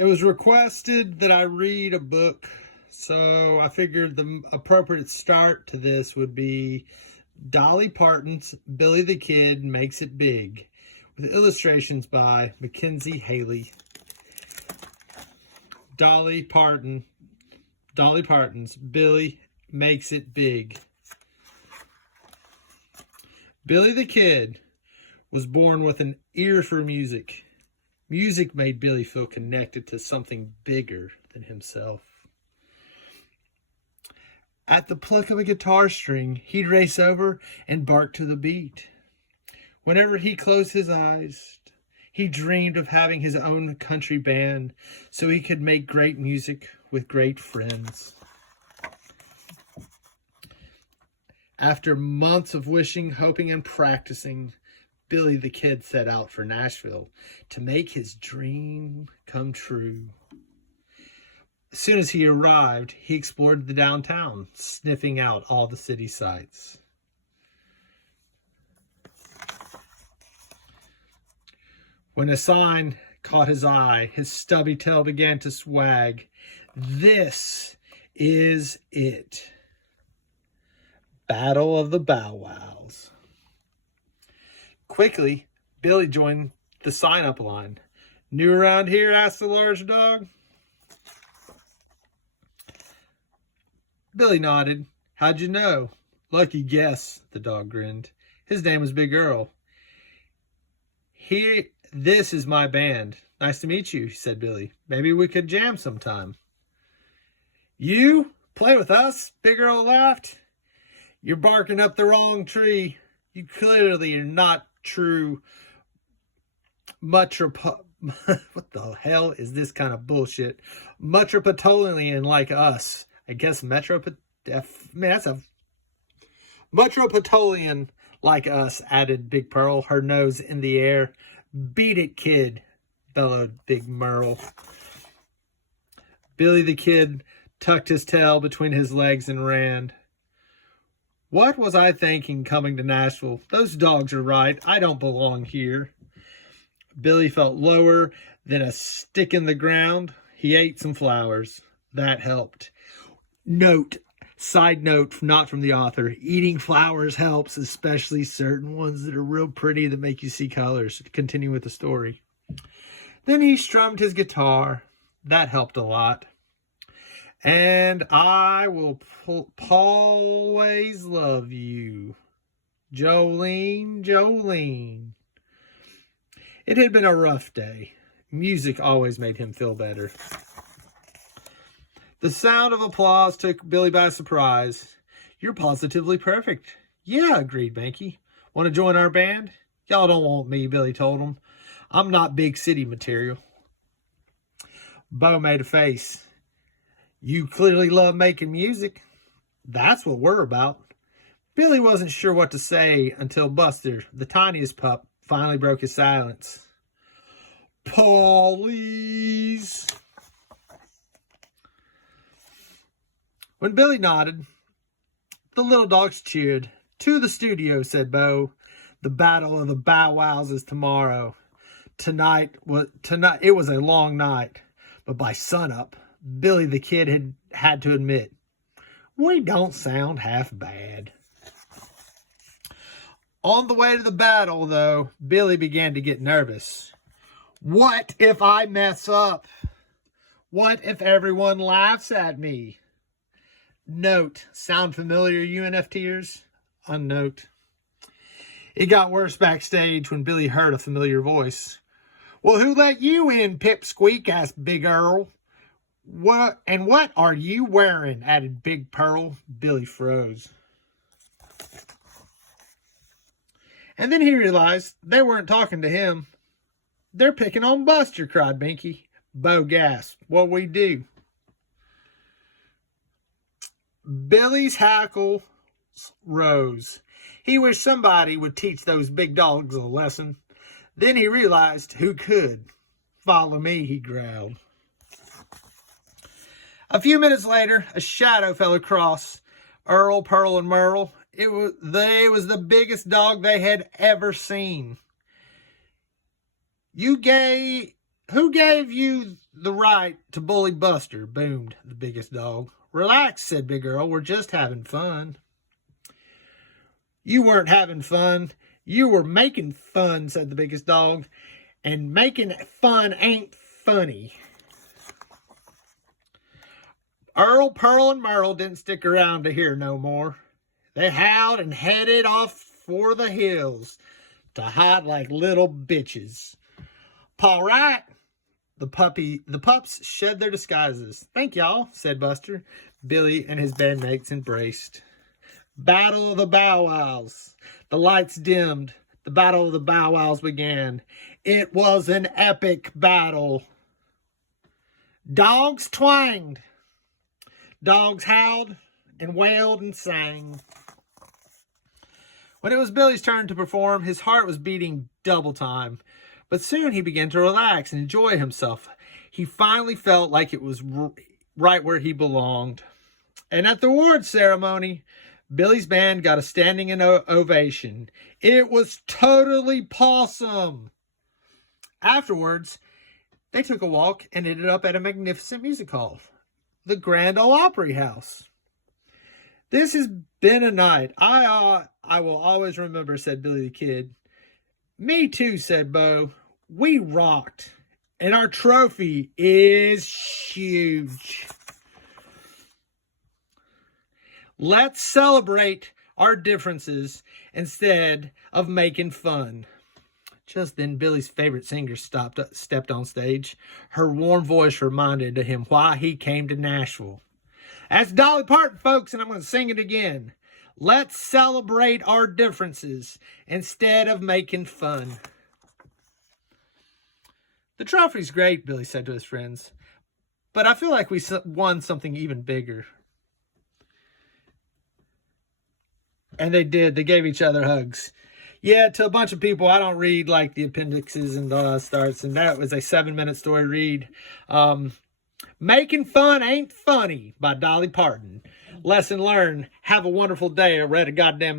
It was requested that I read a book, so I figured the appropriate start to this would be Dolly Parton's Billy the Kid Makes It Big, with illustrations by Mackenzie Haley. Dolly Parton's Billy Makes It Big. Billy the Kid was born with an ear for music. Music made Billy feel connected to something bigger than himself. At the pluck of a guitar string, he'd race over and bark to the beat. Whenever he closed his eyes, he dreamed of having his own country band so he could make great music with great friends. After months of wishing, hoping, and practicing, Billy the Kid set out for Nashville to make his dream come true. As soon as he arrived, he explored the downtown, sniffing out all the city sights. When a sign caught his eye, his stubby tail began to swag. This is it. Battle of the Bow Wows. Quickly, Billy joined the sign-up line. New around here? Asked the large dog. Billy nodded. How'd you know? Lucky guess, the dog grinned. His name was Big Earl. This is my band. Nice to meet you, said Billy. Maybe we could jam sometime. You? Play with us? Big Earl laughed. You're barking up the wrong tree. You clearly are not true what the hell is this kind of bullshit? Metropolitan like us. I guess Metropolitan like us, added Big Pearl, her nose in the air. Beat it, kid, bellowed Big Merle. Billy the Kid tucked his tail between his legs and ran. What was I thinking coming to Nashville? Those dogs are right. I don't belong here. Billy felt lower than a stick in the ground. He ate some flowers. That helped. Side note, not from the author. Eating flowers helps, especially certain ones that are real pretty that make you see colors. Continue with the story. Then he strummed his guitar. That helped a lot. And I will always love you, Jolene, Jolene. It had been a rough day. Music always made him feel better. The sound of applause took Billy by surprise. You're positively perfect. Yeah, agreed Banky. Want to join our band? Y'all don't want me, Billy told him. I'm not big city material. Bo made a face. You clearly love making music. That's what we're about. Billy wasn't sure what to say until Buster, the tiniest pup, finally broke his silence. Please. When Billy nodded, the little dogs cheered. To the studio, said Bo. The battle of the Bow Wows is tomorrow. Tonight it was a long night, but by sunup, Billy the Kid had to admit, we don't sound half bad. On the way to the battle, though, Billy began to get nervous. What if I mess up? What if everyone laughs at me? Note, sound familiar, UNFTers? Unnote. It got worse backstage when Billy heard a familiar voice. Well, who let you in, Pipsqueak? Asked Big Earl. What are you wearing? Added Big Pearl. Billy froze. And then he realized they weren't talking to him. They're picking on Buster, cried Binky. Bo gasped. What we do? Billy's hackles rose. He wished somebody would teach those big dogs a lesson. Then he realized who could. Follow me, he growled. A few minutes later, a shadow fell across Earl, Pearl, and Merle. It was the biggest dog they had ever seen. You gay Who gave you the right to bully Buster? Boomed the biggest dog. Relax, said Big Earl. We're just having fun. You weren't having fun. You were making fun, said the biggest dog. And making fun ain't funny. Earl, Pearl, and Merle didn't stick around to hear no more. They howled and headed off for the hills to hide like little bitches. Paul Wright. The pups shed their disguises. Thank y'all, said Buster. Billy and his bandmates embraced. Battle of the Bow Wows. The lights dimmed. The Battle of the Bow Wows began. It was an epic battle. Dogs twanged. Dogs howled and wailed and sang. When it was Billy's turn to perform, his heart was beating double time. But soon he began to relax and enjoy himself. He finally felt like it was right where he belonged. And at the awards ceremony, Billy's band got a standing ovation. It was totally pawsome. Afterwards, they took a walk and ended up at a magnificent music hall, the Grand Ole Opry House. This has been a night I will always remember, said Billy the Kid. Me too, said Bo. We rocked, and our trophy is huge. Let's celebrate our differences instead of making fun. Just then, Billy's favorite singer stepped on stage. Her warm voice reminded him why he came to Nashville. That's Dolly Parton, folks, and I'm going to sing it again. Let's celebrate our differences instead of making fun. The trophy's great, Billy said to his friends, but I feel like we won something even bigger. And they did. They gave each other hugs. Yeah, to a bunch of people, I don't read like the appendixes and the starts, and that was a 7-minute story read. Making Fun Ain't Funny by Dolly Parton. Lesson learned. Have a wonderful day. I read a goddamn book.